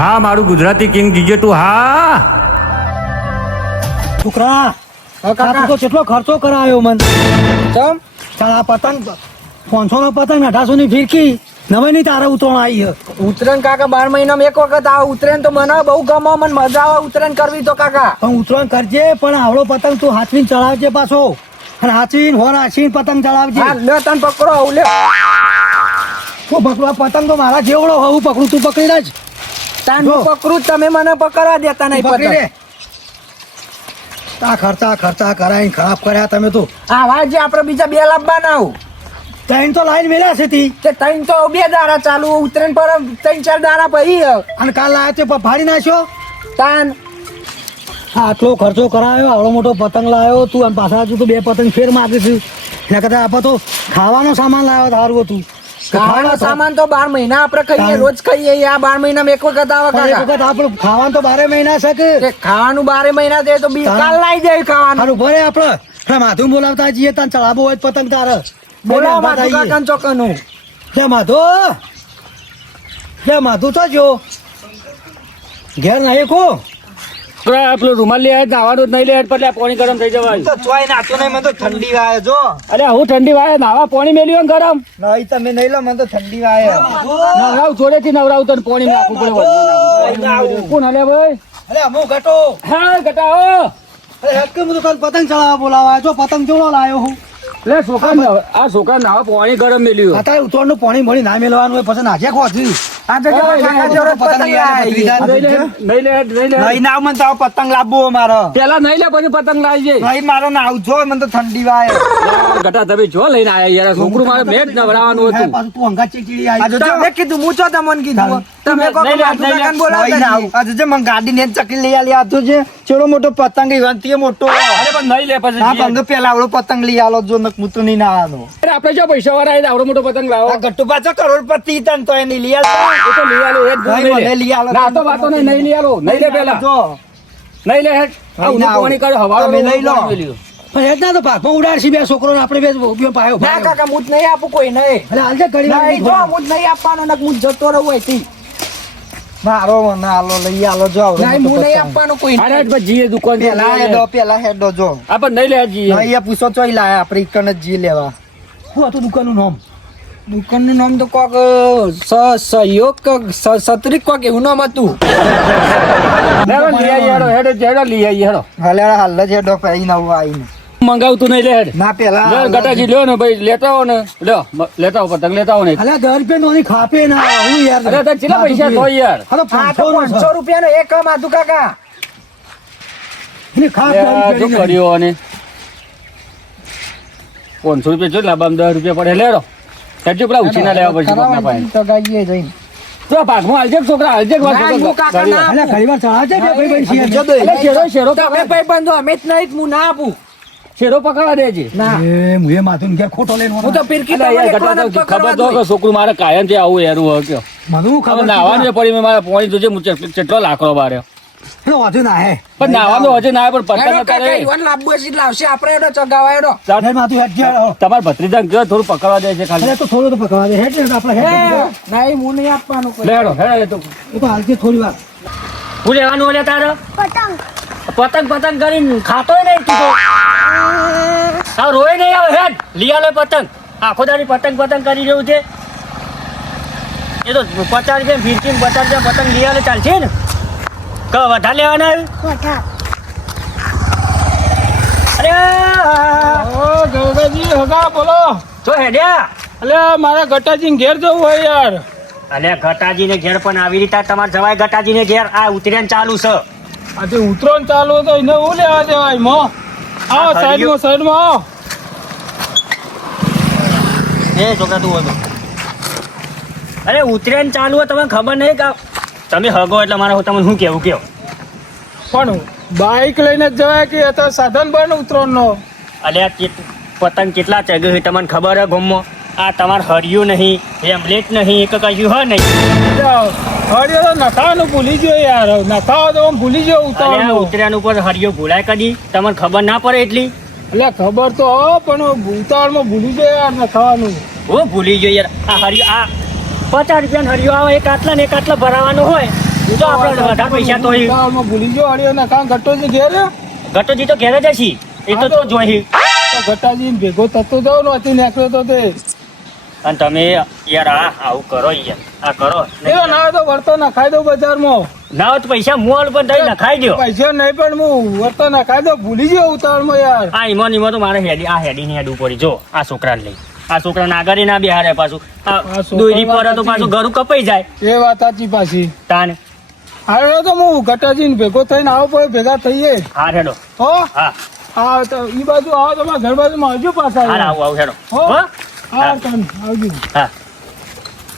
હા મારું Gujarati king GJ તું હા. છોકરા કાકા. તો કેટલો ખર્ચો કરાયો મન? ચમ ચાલ આ પતંગ પાંચસો નો પતંગ અઢારસો ની ફીરકી નવે ની તારે ઉતરણ આવી ઉતરણ ઉત્તરાયણ કાકા બાર મહિનામાં એક વખત આ ઉત્તરાયણ તો મને બહુ ગમે મને મજા આવે ઉત્તરાયણ કરવી તો કાકા. પણ ઉતરણ કરજે પણ આવડો પતંગ તું હાથવીન ચડાવજે પાછો. અને હાથવીન હોર હાથવીન પતંગ ચડાવજે. લે તને પકડો આવું લે. પકડવા પતંગ તો મારા જેવડો હું પકડું તું પકડી રાજ તાન જો. પકડું તમે મને પકડવા દેતા નહીં પકડી આ ખર્ચા ખર્ચા કરાઈને ખરાબ કર્યા તમે તો. હા વાજી આપણે બીજા બે લાવવાના આવું. ત્રણ તો લાઈન મેળ્યા છે તી. તે ત્રણ તો બે દારા ચાલુ ઉત્તરાયણ પર ત્રણ ચાર દાડા પછી અને કાલ લાયા તે ફાડી નાખ્યો? તાન. આ આટલો ખર્ચો કરાયો આવડો મોટો પતંગ લાવ્યો તું અને પાછા તો બે પતંગ ફેર માગે છે. એના કરતા આપણે તો ખાવાનો સામાન લાવ્યો સારું હતું. ખાવાનો સામાન તો બાર મહિના આપણે ખાઈએ રોજ ખાઈએ આ બાર મહિનામાં એક વખત આવે કાકા. વખત આપણું ખાવાનું તો બારે મહિના છે કે? ખાવાનું બારે મહિના દે તો બી. કાલ લાઈ જાય ખાવાનું. ભરે આપણે માધુ બોલાવતા જઈએ તને ચડાવો હોય પતંગ તારે. બોલો માધુ કાકા ચોકનું. કે જય માધુ. જય માધુ તો જો. ઘેર નહીં કો પેલો રૂમાલ લે નાવાનું જ નહીં લે એટલે પાણી ગરમ થઈ જવાય. તો ચોય નાતો નહીં મને તો ઠંડી વાય જો. અરે હું ઠંડી વાય નાવા પાણી મેલ્યું ને ગરમ. નહીં તમે નહીં લો મને તો ઠંડી વાય. નવરાવ જોડેથી નવરાવ તને પાણી નાખવું પડે કોણ હલે ભાઈ? અરે અમુક ઘટો. હા ગટાઓ અરે હેડકે હું તો તને પતંગ ચડાવવા બોલાવા જો પતંગ જોડો લાયો હું? લે છોકરા આ છોકરા નાવા પાણી ગરમ મેલ્યું. અત્યારે ઉતરણનું પાણી મળી ના મેળવાનું હોય પછી નાખ્યા ખોજી જોડે પતંગ લાવી. નહીં લે નહીં લે નહીં લે નહીં ના મને તો આ પતંગ લાવવો મારો પેલા નહીં લે પછી પતંગ લાવી નહીં મારો ના આવજો મને તો ઠંડી વાય. ગટા તમે જો લઈને આયા યાર. છોકરું મારે મેં નવરાવાનું હતું. તું અંગા ચીચીડી આવી. જો કીધું હું છો તમને કીધું. તમે કહો કે નહીં લે, માથું નહીં લે. કાકાને બોલાવતા નહીં ના આવું. આજે મને ગાડી ને ચકલી લઈ આલી. આતું છે ચેડો મોટો પતંગ ઈવન મોટો. અરે પણ નહીં લે પછી. ના ભંગ પેલા આવડો પતંગ લઈ આલો જો નક હું તો નહીં ના અરે આપણે જો પૈસા વાળા આવડો મોટો પતંગ લાવો. ગટુ ગટ્ટુ પાછો કરોડપતિ તન તો એની લઈ આલતો એ તો લઈ આલો, એ જ નહીં, લઈ લે. મને લઈ આલો. ના, તો વાતો નહીં, નહીં લઈ આલો, નહીં લે પેલા. જો નહીં લે, હેડ. આ નહીં ઊંધું આવું. પાણી કરે, હવારો તમે લઈ લો. પાણી મેલ્યું. પણ તો ભાગમાં ઉડાડશી બે છોકરો આપણે બે બે પાયો ના કાકા હું નહીં આપું કોઈ નહીં અરે હાલજે ઘડી નહીં જો હું નહીં આપવાનો ને હું જતો રહું અહીંથી. મારો મને આલો લઈ આલો જો નહીં હું નહીં. આપવાનો કોઈ અરે હેડ દુકાન પેલા હેડો પેલા હેડો જો આ પણ નહીં લે જઈએ પૂછો ચોઈ લાયા આપણે ઈકન જ જી લેવા શું હતું દુકાનનું નામ દુકાનનું નામ તો કોક સ- સહયોગ કોક સત્રિક કોક એવું નામ હતું. મંગાવતું નહીં લે હેડ. ના પેલા લે, ગટાજી લ્યો ને ભાઈ લેતા આવો ને. લ્યો લેતા આવો પતંગ લેતા આવો ને. અલ્યા દર રૂપિયા નોની ખાપે ના હું યાર. અરે તાર કેટલા પૈસા તો યાર. હા તો હા તો 500 નો છે. પાંચસો રૂપિયાનો એક કમ હતું કાકા. ને ખાપ જો કર્યો અને પાંચસો રૂપિયા જો લાબામ દસ રૂપિયા પડે લેડો. હેડજો પેલા ઉછીના લેવા પછી કોકના પાસે. તો ગાઈએ જઈને. તો ભાગમાં હાલજે છોકરા? હાલજે કે ના, હું કાકા ના. અલ્યા ઘડી ચડાવજે બે ભાઈ ભાઈ છીએ. જો દો શેરો શેરો તમે ભાઈ બંધો અમે જ નહીં હું ના આપું. શેરો પકડવા દેજે ના. એ મુએ માથું ઘેર ખોટો લઈને હું તો ફિરકી યાર, એકલાને તો ખબર તો કે છોકરું મારે કાયમ છે આવું એરું હોય કયો. મને ખબર નાવાનું પડી મેં મારા પોણી જોજે હું કેટલો લાકડો બાર્યો. વાંધો ના હે. પણ નાવાનું હજુ ના પણ પતંગ કાકા ઈવન લાવવું હશે લાવશે. આપણે એનો ચગાવા હેડો. ચાલ, માથું હેડ ગયા તમારા ભત્રીજા ગયો થોડું પકડવા દે છે ખાલી. તો થોડું તો પકડવા દે. હેડ ને આપણે હેડ. નહીં હું નહીં આપવાનું કોઈ. લેડો હેડો તો. થોડી વાર. હું લેવાનું ઓલે તારો? પતંગ. પતંગ પતંગ કરીને ખાતોય નહીં તું હા રોય નહીં આવે હેડ. લઈ આલે પતંગ. આખો દાડી પતંગ પતંગ કરી રહ્યું છે. એ તો પચાસ રૂપિયા ફીરકી પચાસ રૂપિયા પતંગ લઈ આલે ચાલશે ને? ક વધારે લેવાના અરે ઓ ગંગાજી હગા બોલો. તો હેડ્યા. અલે મારા ગટાજી ઘેર જવું હોય યાર. અલે ગટાજીને ઘેર પણ આવી રીતે તમારે જવાય ગટાજીને ઘેર? આ ઉતરેન ચાલુ છે. આજે ઉતરોન ચાલુ તો એને હું લેવા દેવાય મો? આવો સાઈડમાં સાઈડમાં આવો. એ છોકરા તું હોય અરે ઉતરેન ચાલુ હોય તમને ખબર નહીં કે તમે હગો એટલે મારે હું તમને શું કેવું કેવું પણ બાઈક લઈને જ જવાય કે તો સાધન બન ઉતરોન? નો અલ્યા કે- પતંગ કેટલા ચગ્યો છે તમને ખબર હે ગમો? આ તમારે હર્યું નહીં હેમ્લેટ નહીં કે કશું હોય નહીં? હર્યો તો નખાવાનું ભૂલી ગયો યાર નખાવો તો ભૂલી ગયો અલ્યા ઉતર્યાનું ઉપર હરિયો ભૂલાય કદી? તમને ખબર ના પડે એટલી? એટલે ખબર તો હો, પણ ઉતાવળમાં ભૂલી ગયો યાર નખાવાનું. હું ભૂલી ગયો યાર આ હરિયો આ પચાસ રૂપિયા હરિયો આવે એક આટલા ને એક આટલા ભરાવાનો હોય તો આપણે વધારે પૈસા તો ભૂલી ગયો હરિયો ના કાં ગટ્ટોજી ઘેર ગટોજી તો ઘેર જ હશી. એ તો તો જોઈ. ઘટાજી ભેગો થતો જાવ ને અતિ નીકળ્યો તો તે. અને તમે યાર આ આવું કરો યાર આ કરો. એવો ના હોય તો વળતો ના ખાઈ દઉં બજારમાં. ના હોય તો પૈસા મોલ પણ તમે નખાઈ દો પૈસા નહીં પણ હું વર્તો ના ખાઈ દઉં. ભૂલી ગયો ઉતાવળમાં યાર. આ ઈમો ઈમો તો મારે હેડી આ હેડી ની હેડ પડી. જો આ છોકરાને લઈ. આ છોકરાને આગળ ના બિહારે પાછું. આ આ છોકરા દોરી પર તો પાછું ઘરું કપાઈ જાય. એ વાત સાચી પાછી. તાને. હારે તો હું ઘટાજીને ભેગો થઈને આવો પડે ભેગા થઈએ. હા હેડો હો? હા. હા તો ઈ બાજુ આવો તો ઘર બાજુમાં આવજો પાછા હા આવું આવું હેડો. હો. હો? હા તન આવજો. હા.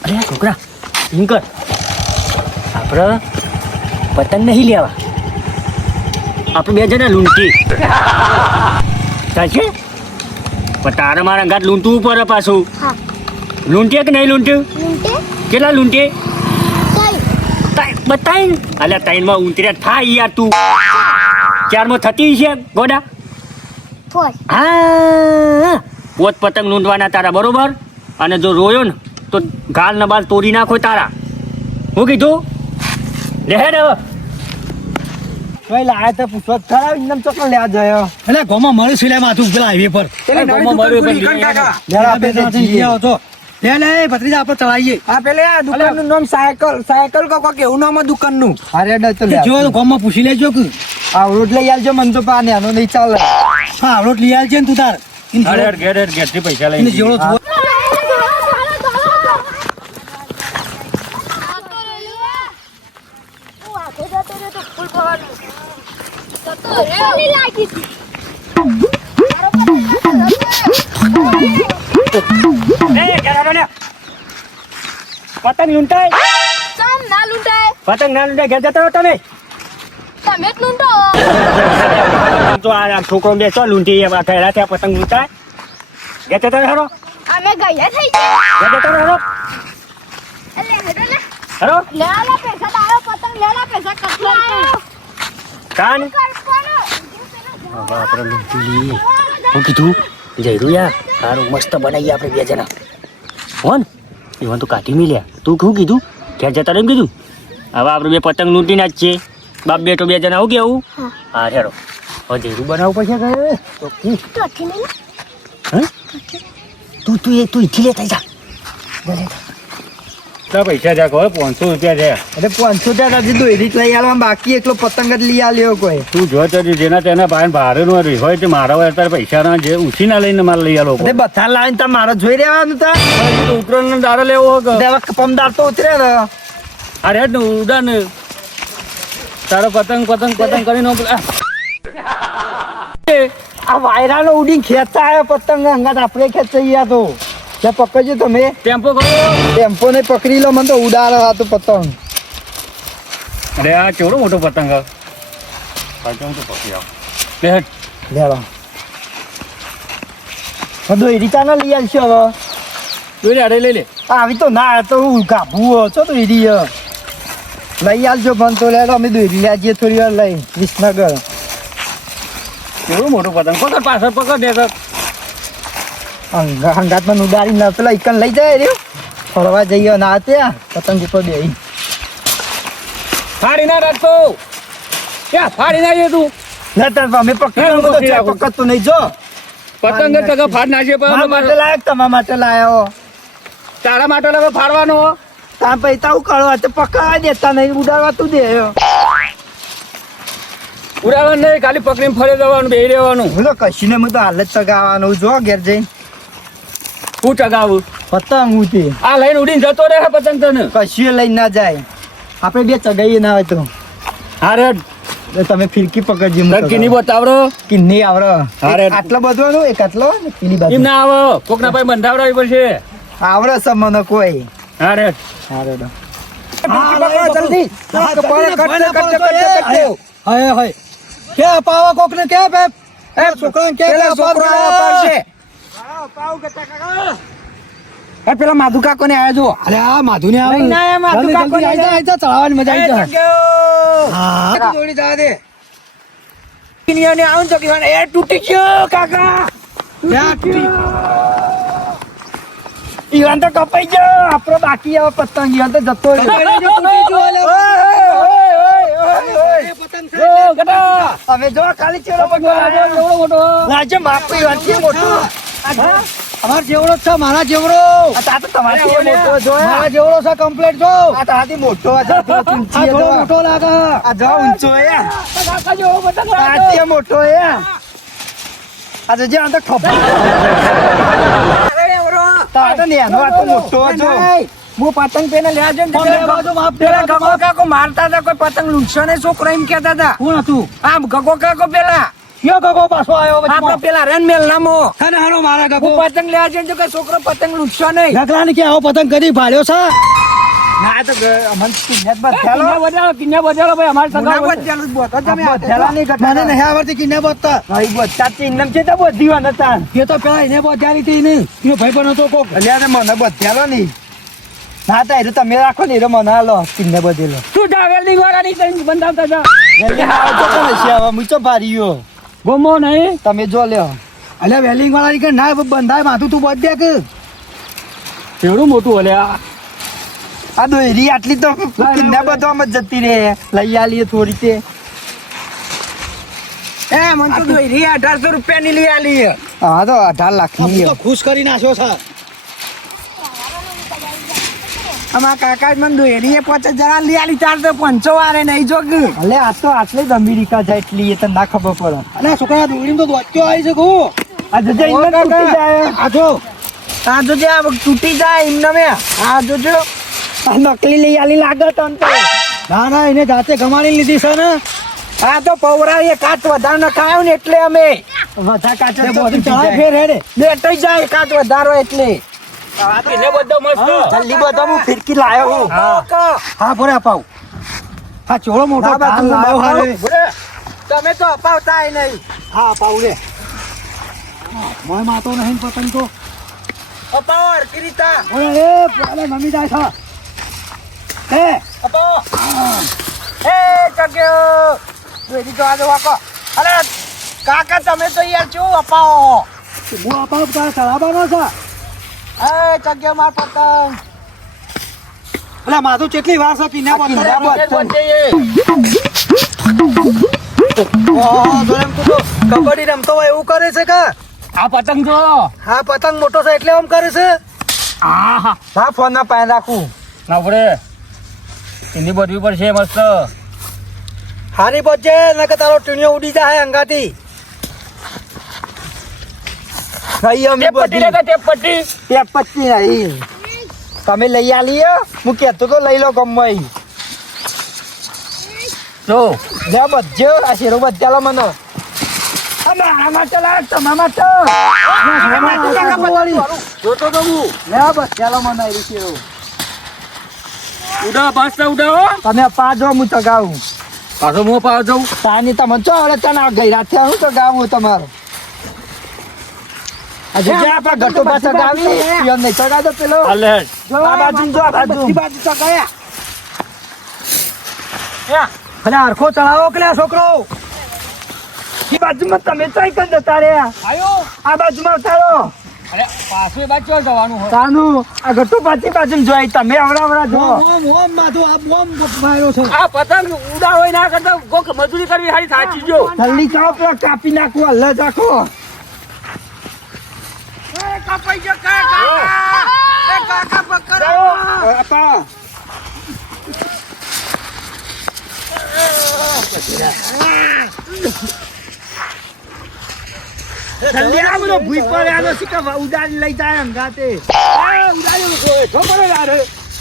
અરે છોકરા એમ કર. આપણે પતંગ નહીં લેવા. આપણે બે જણા લૂંટી ચાલશે? પણ તારે મારા ઘાટ લૂંટવું પડે પાછું. લૂંટે કે નહીં લૂંટ્યું? કેટલા લૂંટે બતાઈ અલ્યા માં ઉતર્યા થાય યાર તું. ચારમાં થતી છે ગોડા? હા. પોત પતંગ લૂંટવાના તારા બરોબર? અને જો રોયો ને તો ગાલ ને બાલ તોડી નાખો તારા. હું કીધું? લે હવે. ભાઈ લાયા તો પૂછવા ખરા એમ ચોકન લેવા જયો? એટલે ગોમાં મળ્યું છે લે માથું પેલા હાઈવે પર. લેવા બે છે જીએ. લે લે ભત્રીજા આપણે ચલાવીએ. આ પેલે આ દુકાનનું નામ સાયકલ. સાયકલ કો કોક એવું નામ આ દુકાનનું. અરે ડર તો લે. જો ગોમાં પૂછી લેજો કે આ જ લઈ આવજો મન તો પાને આનો નહીં ચાલે. હા આવડો લઈ આવજે ને તું તાર. અરે અરે જેવડો- હેડ હેડ પૈસા લઈને જેવડો આવો ને. પતંગ લૂંટાય? ના લૂંટાય? પતંગ ના લૂંટાય ઘેર જતા તમે. તમે જ લૂંટો. તો આ છોકરો બે ચો લૂંટી એવા થયેલા ત્યાં પતંગ લૂંટાય. ઘેર જતા રહો અમે ગયા થઈ ગયા. ઘેર જતા રહો એટલે હેડો ને હરો. લેવાના પૈસા દાડો પતંગ લેવાના પૈસા કપડા કાન? આપણે લૂંટી હું કીધું જયરું યાર સારું મસ્ત બનાવીએ આપણે બે જણા. હોન એમાં તો કાઢી મિલ્યા. તું શું કીધું? ઘેર જતા રહી કીધું? હવે આપણે બે પતંગ લૂંટીને જ છીએ. બાપ બેટો બે જણા આવું કેવું? હા. હેડો. હવે જયરું બનાવવું પડશે કે? તું તું. એ તું ઈથી લેતા જા. પૈસા થયા કહો પાંચસો રૂપિયા છે. એટલે પાંચસો રૂપિયા તાજી દોરી જ લઈ આવવા બાકી એકલો પતંગ જ લઈ આવ્યો કોઈ. તું જો તો જેના તેના ભાઈ ભારે નો રહી હોય તે મારા હોય અત્યારે પૈસા ના જે ઉછીના લઈને મારે લઈ આવ્યો એટલે બધા લાવીને તો મારા જોઈ રહેવાનું તા. ઉતરણ નો દારો લેવો પમદાર તો ઉતરે ને. અરે ને ઉડાન તારો પતંગ પતંગ પતંગ કરીને આ વાયરાનો ઉડીને ખેંચતા આવ્યો પતંગ. અંગાત આપણે ખેંચાઈ ગયા તો. ત્યાં પકડજો તમે. ટેમ્પો કરો. ટેમ્પો ને પકડી લો મને તો ઉડાડો તો પતંગ. અરે આ કેવડો મોટો પતંગ પતંગ તો પકડી આવ લે હેડ. લેવા. બધું એ રીતા ના લઈ આવશો હવે. જોઈ લે લઈ લે. આવી તો ના તો હું ગાભું છો તો એરી લઈ આવજો પણ તો લેડો અમે દોરી લેજીએ થોડી વાર લઈ વિસનગર. કેવડો મોટો પતંગ. પકડ પાછળ પકડ દે હંગાતમાં ઉડાડી ના પેલા ઇકન લઈ જાય રહ્યો ફરવા જઈએ ના ત્યાં પતંગ ઉપર બે ફાડી ના રાખતો. ક્યાં ફાડી ના તું? નતર અમે પકડી હા, તો. પકડતો નહીં જો. પતંગ ટકા ફાડ નાખીએ પણ મારા માટે લાયક તમારા માટે લાયો તારા માટે લાવે ફાડવાનો તા પૈસા હું કરવા તે પકડવા દેતા નહીં ઉડાડવા તું દે ઉડાવવાનું નહીં ખાલી પકડીને ફરે જવાનું બેહી રહેવાનું. બોલો કશી ને હું તો હાલ જ જો ઘેર જઈને. હું ચગાવું? પતંગ હું આ લઈને ઉડીને જતો રહે પતંગ તને? કશું લઈને ના જાય. આપણે બે ચગાઈએ ના હોય તો. હારે તમે ફિરકી પકડજો હું ટંકી ચગાવું. બતાવડો કિન્ની આવડે હારે. આટલો બધો એક આટલો ને બાજુ ના આવો. કોકના ભાઈ બંધાવડાવી પડશે. આવડે છે મને કોઈ. જલ્દી. હાય હાય કે અપાવા કોક ને કે બે એ છોકરાને કે પેલા અપાવ છોકરો. પાડશે. એ પેલા માધુ કાકો ને આયા જો. અરે આ માધુ ને આવે. માધુ કાકો ને. આઈ જા, ચલાવવાની મજા આવી જાય હા. જોડી જવા દે. કિનિયાને આવું તો એ તૂટી ગયો કાકા. ઈવાન તો કપાઈ ગયો. આપણો બાકી હવે પતંગ ઈવાન તો જતો રહ્યો. અમે જો ખાલી ચેડો મોટો. રાજ્ય માપી વાંચી મોટો. અમાર જેવડો છે મારા જેવડો. આ તા તો તમારથી મોટો જો મારા જેવડો છે કમ્પ્લેટ છો આ તાથી મોટો ઊંચી જો. મોટો લાગે આ જો ઊંચો એ. કાકા જેવો પતંગ આ તે મોટો એ. આ જો જે આ તો ખભા તા તો નેનો આ તો મોટો જો. હું પતંગ પેને લેવા જઈને પેલા ગગો કાકો મારતા હતા કોઈ પતંગ લૂંટશો ને છોકરો એમ કેતા હતા. કોણ હતું? આમ ગગો કાકો પેલા. કયો ગગો પાછો આવ્યો આપડે વચમાં? પેલા રન મેલ નામો. અને હારો મારા ગગો. પતંગ લેવા જઈને તો કઈ છોકરો પતંગ લૂંટશો નહીં. રખલાને કે આવો પતંગ કદી ભાળ્યો છે? ના તો અમન કિન્નત બસ ચાલો કિન્યા બજાડો, કિન્યા બજાડો ભાઈ, અમારે સગા હોય. ચાલુ જ બોતો. તમે આ થેલા નહીં મને નહીં આવડતી કિન્ને બતતા ભાઈ બોતા ચિન્નમ છે તો બોધી વાન હતા. એ તો પેલા એને બજારી હતી ને એનો ભાઈ પણ હતો કોક. અલ્યા તો મને નહીં. ના તા એરું તમે રાખો ને એરો મને હાલો કિન્ને બધેલો તું travelling વાળાની બંધાવતા જા જલ્દી તો કોણ હવે ભારીયો? ગોમો નહીં. તમે જો લ્યો. અલ્યા વેલિંગ વાળા કે ના બંધાય માથું તું બધ દે કે કેવડું મોટું અલ્યા. આ દોરી આટલી તો કિન્ને બધવામાં જ જતી રે લઈ આલીએ થોડી તે એ મન તો દોરી અઢારસો રૂપિયા ની લઈ આલી હા તો અઢાર લાખ હું ની ખુશ કરી નાખ્યો છે. અમારા કાકા મને દોરી પાંચ હજાર લઈ આલી ચારસો પાંચસો વારે નહીં જોગ. અલે આ તો આટલી જ અમેરિકા જાય એટલી એ તને ના ખબર પડે. અને છોકરા દોડીને તો દોડ્યો આવી છે કહું આ જજે ઓ તૂટી જાય. આ જો. આ જોજે આ તૂટી જાય ઇમને મેં આ જોજો. આ નકલી લઈ આલી લાગે તન તો. ના ના એને જાતે ગમાડી લીધી છે ને. આ તો પૌરાએ કાચ વધારે ન ખાયો ને એટલે અમે. વધા કાચ તે તો. ફેર હેડે. લેટાઈ જાય કાચ વધારો એટલે. કિન્ને બધો મસ્ત. જલ્દી બધો હું ફિરકી લાયો હું. હા. ભરે અપાવ. હા ચોળો મોટો કાન લાવ્યો હારે. તમે તો અપાવતાય નહીં. હા અપાવ લે. મોય માતો નહીં પતંગ તો. અપાવો રીતા ઓય રે પેલા નમી જાય છે. હે. અપાવો. એ ચગ્યો. દોરી તો આજે વાકો અરે કાકા તમે તો યાર શું અપાવો? હું અપાવ તારે ચડાવવાનો છે એ ચગ્યો માર પતંગ. એટલે માથું કેટલી વાર છે કિન્યા તો કબડ્ડી રમતો હોય એવું કરે છે કે? આ પતંગ જો. હા પતંગ મોટો છે એટલે આમ કરે છે? હા હા હા ફોન ના પાય રાખું. ના પડે એની બધવી પડશે મસ્ત. હારી બચે નકે તારો ટીણીઓ ઉડી જાય અંગાથી. નહીં અમે પટ્ટી લેતા ટેપ પટ્ટી તે પચી નહીં તમે લઈ આલી હો? કેતો તો લઈ લો ગમવાઈ. તો લે બધજો આ શેરો બધા મને. મારામાં તો લાગ તમામાં તો. જોતો તો હું. લે બધાલો મને એ શેરો ઉડા પાસ ઉડાવો. તમે પાજો હું તો ગાઉં. પાછો હું પાવ જઉં. તાની તમે ચો આવડે તને ગઈ રાતે હું તો ગાઉં તમારો. જે આપણા ગટો પાછા ગાવી પિયર નહીં ચગાવ દો. પેલો. હાલે આ બાજુ જો આ બાજુ. બધી બાજુ હરખો કે છોકરો? ઈ બાજુમાં તમે ચાઈ કર જતા રહ્યા આયો. આ બાજુમાં ઉતારો. અરે પાછું એ બાજુ જવાનું હોય? તાનું આ ગટો પાછી બાજુ જોઈ તમે આવડા જો. ઓમ ઓમ માથો આ છે. આ પતંગ ઉડા હોય ના કરતા કોક મજૂરી કરવી હારી સાચી જો. જલ્દી ચાઓ કાપી નાખો હલ્લે રાખો. કપાઈ ગયો કાકા એ કાકા પકડો. આપા. બધો ભૂઈ પર આનો શીખા ઉડાડી લઈ જાય અંગાતે ઉડાડી ખબર યાર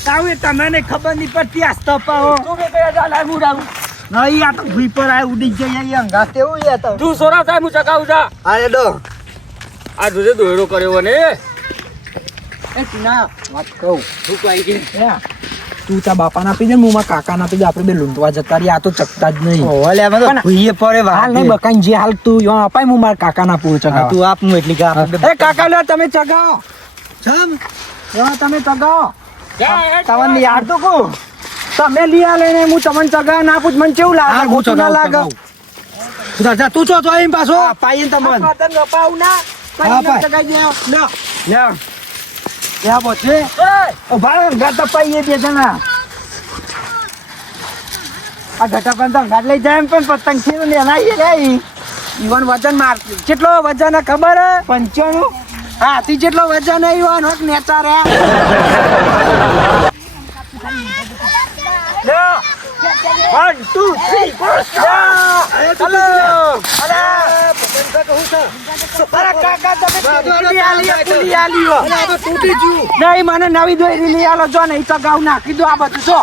તાવે તમને ખબર નહીં પડતી આ તપાવો તું કે કયા જા ઉડાવું નહીં આ તો ભૂઈ પર આ ઉડી જઈ અંગાતે હોય તો. તું સોરા થાય હું ચકાવું જા. અરે ડો. આ જોજે દોયરો કર્યો ને એ ટીના વાત કહું. શું કહી કે તું તા બાપા ના દે ને કાકા ના દે આપણે બે લૂંટવા જતા રહ્યા આ તો ચકતા જ નહીં. ઓલે અમે તો ભૂઈએ પડે હાલ નહીં બકાઈ જે હાલ તું યો અપાય હું મારા કાકા ના પૂર ચગા તું આપ મુ એટલી કા એ કાકા લે તમે ચગાઓ ચમ? એમાં તમે ચગાઓ. તમને યાદ તો કહું તમે લીયા લઈને હું તમન ચગા ના પૂછ મને કેવું લાગે? હું ના લાગે? તું જા, તું છો તો અહીં પાછો. પાઈએ તમને. આ પતંગ ના. પતંગ છે. ઈવન વજન માર કેટલો વજન ખબર પંચાણું? હાથી જેટલો વજન ઈવન હોક નેચા રે one two three four hello નહીં મને નવી દોરી લઈ આલો જો નહીં તો ગાઉ નાખી દો આ બધું જો.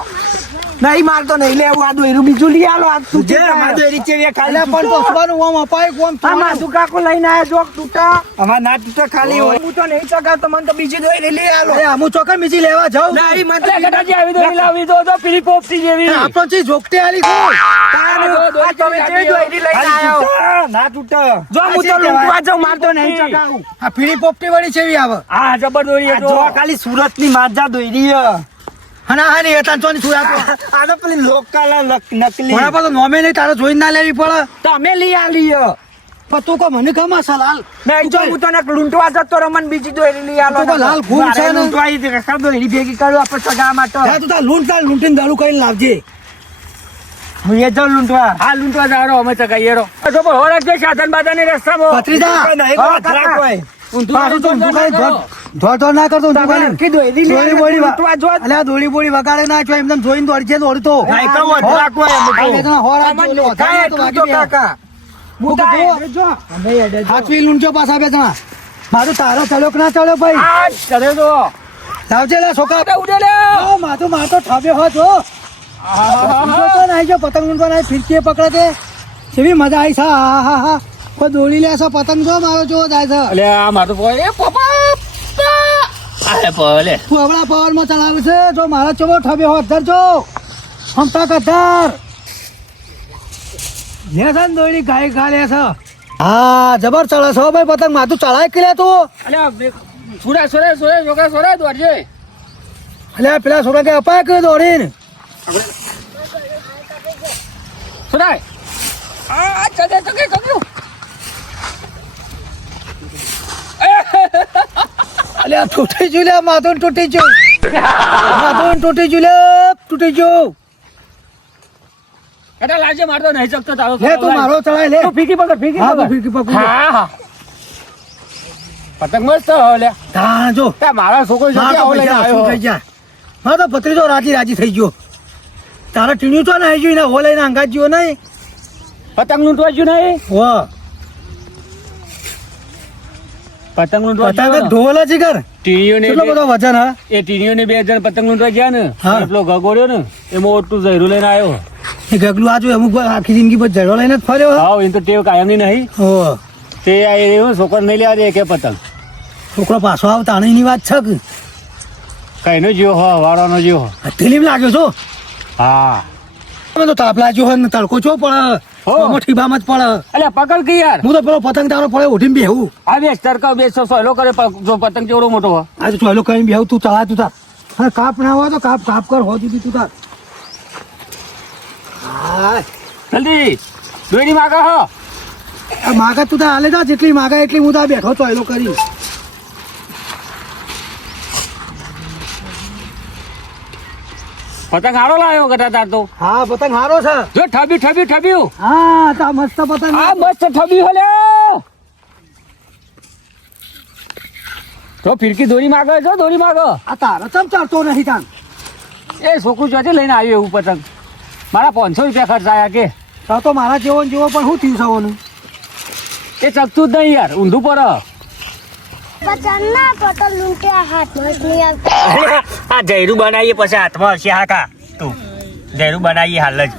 નહીં મારતો નહીં. લેવું આ દોયરું બીજું લઈ આલો. આ તું જે અમાર દોયરી ચેવી ખાલી પણ તો સુવાનું ઓમ અપાય કોમ આ માધુ કાકુ લઈને આયા જો તૂટા? અમાર ના તૂટા ખાલી હોય. હું તો નહીં ચગાવતો મને તો બીજી દોયરી લઈ આલો. અરે હું ચોકર બીજી લેવા જાઉં નહીં મને તો ગટાજી આવી દોરી લાવી દો તો પેલી પોપટી જેવી. આપણો છે. જોગતે આલી કોઈ આ તમે જે દોયરી લઈને આયો ના તૂટા. જો હું તો લૂંટવા જાઉં મારતો નહીં ચગાવું. આ પીળી પોપટી વાળી ચેવી આવે. હા જબર દોયરી જો ખાલી સુરતની માજા દોરી હના હા નહીં હતા ચોની સુયા આ તો પેલી લોકલ નકલી. પર તો નોમે નહીં તારે જોઈને ના લેવી પડે. તમે લઈ આલી પણ તું કો મને ખમા સલાલ નહીં જો હું તને લૂંટવા જતો રમન મને બીજી દોરી લઈ આલો તો. લાલ ફૂલ છે ને. લૂંટવા ઈ દેખા દો એની ભેગી કરું આપણે સગા માટે. હે તું તાર લૂંટતા લૂંટીને દારૂ કરીને લાવજે. હું એ જો લૂંટવા. હા લૂંટવા જારો અમે સગા એરો તો પણ હોરક જે સાધન બાધાની રસ્તામાં ભત્રીજા નહીં હા, ખતરા પાછું ના ના કરતો વગાડે ના છો એમને જોઈને. બે. હાથવી લૂંટજો પાછા જણા. મારું તારો ચડ્યો ના ચડ્યો ભાઈ. આ ચડે તો. લાવજે લે છોકરા. ઉડે લે. માથું માથો ઠાબ્યો હોત હો. તો નાઈ જો પતંગ લૂંટવા નાઈ ફિરકી પકડે છે એવી મજા આવી છે હા હા હા કોઈ દોડી લે છે પતંગ જો મારો જો જાય છે. એટલે આ મારું કોઈ એ પપ્પા આલે ભલે તું હમણાં પાવરમાં ચલાવે છે જો મારા ચોબો ઠાબ્યો હોત ધરજો હમતા કધાર લે છે ને દોડી ગાય ખા લે છે. હા જબર ચડે છે ભાઈ પતંગ માથું ચડાય કે લે તું? અલે સુરે સુરે સુરે છોકરા સુરે દોડજે. અલ્યા પેલા છોકરા કે અપાય કે દોડીને? સુરાય આ ચગે ચગે ચગ્યું અલ્યા તૂટી ગયું લે માથું તૂટી ગયું. માથું તૂટી ગયું લે તૂટી ગયું. એટલે લાજે મારતો નહીં ચકતો તારો લે તું મારો ચડાય લે. તું ફીકી પકડ ફીકી પકડ. ફીરકી પકડ હા હા. પતંગ મસ્ત લે. હા જો. તા મારા છોકરો જો આવો લઈને આવ્યો થઈ ગયા? હા તો ભત્રીજો રાજી રાજી થઈ ગયો. તારા ટીણ્યું તો નહીં જોઈને હો લઈને અંગાત જ્યો નહીં? પતંગ લૂંટવા જ્યું નહીં? હો પતંગ લૂંટવા પતંગ ઢોલ જ કર ટીણીઓ કેટલો બધો વજન હા? એ ટીણીઓ ને બે જણ પતંગ લૂંટવા ગયા ને હા. એટલો ગગોડ્યો ને એમાં ઓટું ઝેરું લઈને આવ્યો. એ ગગલું આજુ અમુક આખી જિંદગી પર ઝેરો લઈને જ ફર્યો હા? એ તો ટેવ કાયમની નહીં. હો. તે આ એવું છોકરો નહીં લેવા દે કે પતંગ. છોકરો પાછો આવતા આણીની વાત છે કે કઈનો જીવો હો વાળાનો જીવો હો. ફિલ્મ લાગ્યો છો? હા. તો તાપ લાગ્યો હોય ને તડકો છો પડે હો. ઠીબામાં જ પડે. અલ્યા પકડ કે યાર. હું તો પેલો પતંગ તારો પડે ઉઠીને બેહું. આ બે તડકા બે સોયલો કરે જો પતંગ જેવડો મોટો હોય આજે ચોયલો કરીને બેહું તું ચલા તું તાર કાપ ના હોય તો કાપ કાપ કર હો તું તાર. જલ્દી. દોરી માગા હો. માગા તું તાર હાલે જા જેટલી માગા એટલી હું તાર બેઠો ચોયલો કરી પતંગ હારો લાવ્યો કટા તાર તો. હા પતંગ હારો છે. જો ઠબ્યું ઠબ્યું ઠબ્યું. હા તા મસ્ત પતંગ આ મસ્ત ઠબ્યું હલે તો ફિરકી દોરી માગે છો દોરી માગો. આ તારો ચમ ચડતો નહીં તાન? એ છોકરું જોજે લઈને આવ્યો એવું પતંગ. મારા પાંચસો રૂપિયા ખર્ચાયા કે. તો તો મારા જેવો જેવો પણ શું થયું સવાનું એ ચકતું જ નહીં યાર ઊંધું પર. પતંગ પટલ લૂંટ્યા હાથમાં નહીં આવતા. આ જયરું બનાવીએ પછી હાથમાં હશે હાકા. તું જયરું બનાવીએ હાલ જ.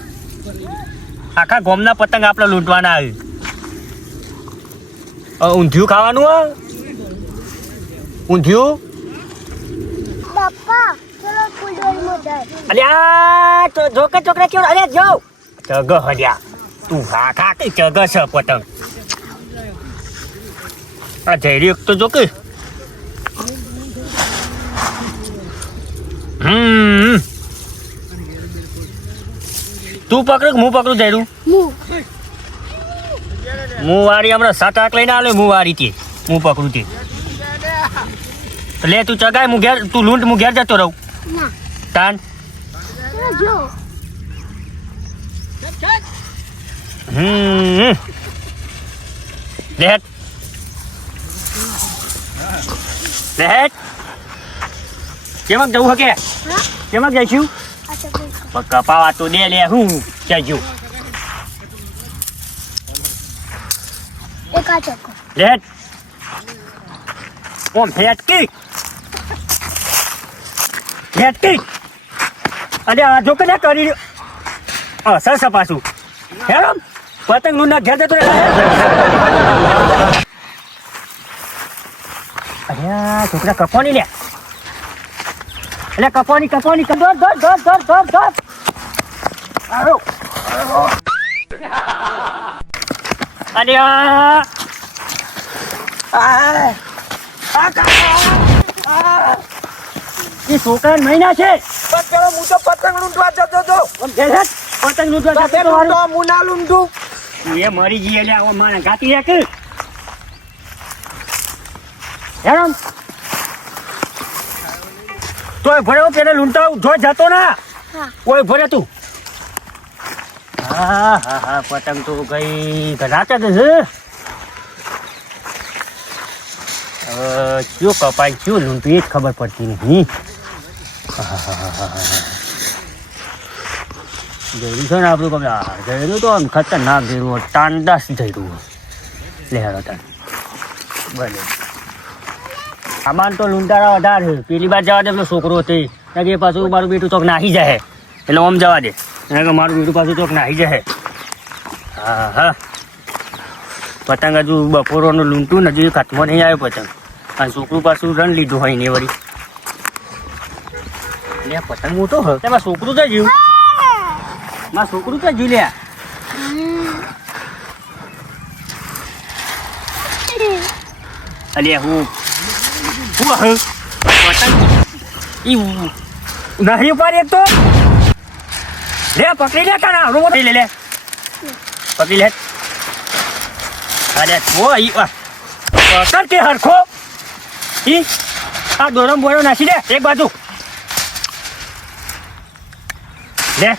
આખા ગોમના પતંગ આપણે લૂંટવાના આવ્યું ઊંધિયું ખાવાનું હો? ઊંધિયું? અલ્યા તો જોકે છોકરા કેવું? અરે જો. ચગ હલ્યા તું ખા ખા કે ચગ છે પતંગ? આ જયરી એક તો જો હમ. તું પકડ હું પકડું જયરું? હું વારી હમણાં આંખ લઈને આવ્યો હું વારી પકડું તે. લે, તું ચગાય, હું તું લૂંટ, હું જતો રહું. તાન. હમ. લેટ લેટ કેમાં જવું હકે? હા? કેમાં જઈશું કપાવા તો દે લે હું ચક્કો લેટ ઓમ ફેટકી ફેટકી અરે આ જો કને કરી. અસર સપાસું હેરો પતંગનું ના ઘેર જતો અરે આ છોકરા કપોની લે. એટલે કપોની કપોની દોડ દોડ દોડ દોડ દોડ દોડ. આવો. અરે આ એ છોકરા મહિના છે. પણ પેલો હું તો પતંગ લૂંટવા જતો હતો પતંગનું તો તે લૂંટો હું ના લૂંટું. એ મરી ગઈ એટલે આવો માને ગાતી રાખ. હેરામ તોય ભર્યો પેલે લૂંટા જો જતો ના. હા. ઓય ભરે તું. હા હા હા પતંગ તો ગઈ. ઘરાતે જ છે. કયો કપાય કયો લૂંટું એ જ ખબર પડતી નહીં. જયરું છે ને આપણું કમે જયરું તો આમ ખતરનાક જયરું તાંડાસ જયરું રહ્યું હેડો તાન ભલે સામાન તો લુંટારા વધારે. છે પેલી બાર જવા દે પેલો છોકરો તે. કે પાછું મારું બેટું ચોક નાહી જાય એટલે ઓમ જવા દે. એને કે મારું બેટું પાછું ચોક નાહી જાય હા હા. પતંગ હજુ બપોરોનું લૂંટું ને હજુ હાથમાં નહીં આવ્યો પતંગ. અને છોકરું પાછું રન લીધું હોય ને વળી. લે, પતંગ મોટો હોય તેમાં છોકરું તો જીવ. માં છોકરું તો જીવ લ્યા અલે, હું હું પતંગ નહીં ઉપાડી એક તો. લે, પકડી લે કાના રોબો લે લે પકડી લે. અરે ઓ, ઈ પકડ કે હરખો. ઈ, આ દોરમ બોરો નાખી દે, એક બાજુ. લે.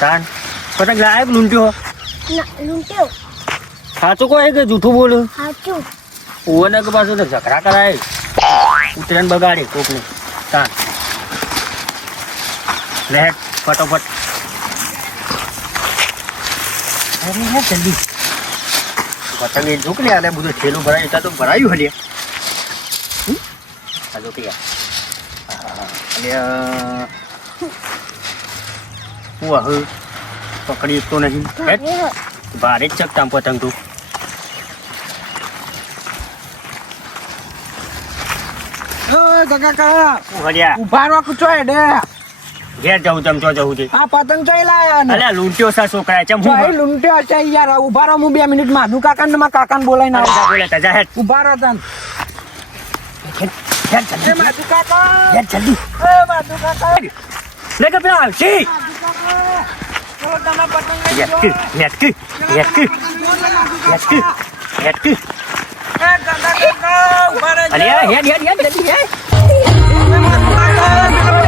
તાન, પતંગ લાયક લૂંટ્યો? લૂંટ્યો. સાચું કહે કે જૂઠું બોલું સાચું. ઓને કે પાછું ઝઘડા કરાય. ઉતરેન બગાડે કોકને. તાન લે ફટોફટ. અરે હે જલ્દી. પતંગ એ ઝૂકલી આલે બધું ઠેલું ભરાય ત્યાં તો ભરાયું હલે? આ ઝૂક હા, અને હું. પકડી તો નહીં. ભારે જ ચકતા પતંગ તું. ઘેર જવું તમ ચો જવું છે. આ પતંગ ચોઈ લાયા ને અલ્યા લૂંટ્યો સા છોકરા ચમ હું લૂંટ્યો છે યાર ઊભા રહો હું બે મિનિટ માધુ કાકા ને મારા કાકા ને જા બોલે જા હેડ ઊભા રહો તન એ જલ્દી માધુ કાકા હેડ જલ્દી. એ માધુ કાકા લે કે પેલા આવશી? ચલો તમે Jätky, jätky, jätky, jätky, jätky. Allez, allez, allez, allez, allez.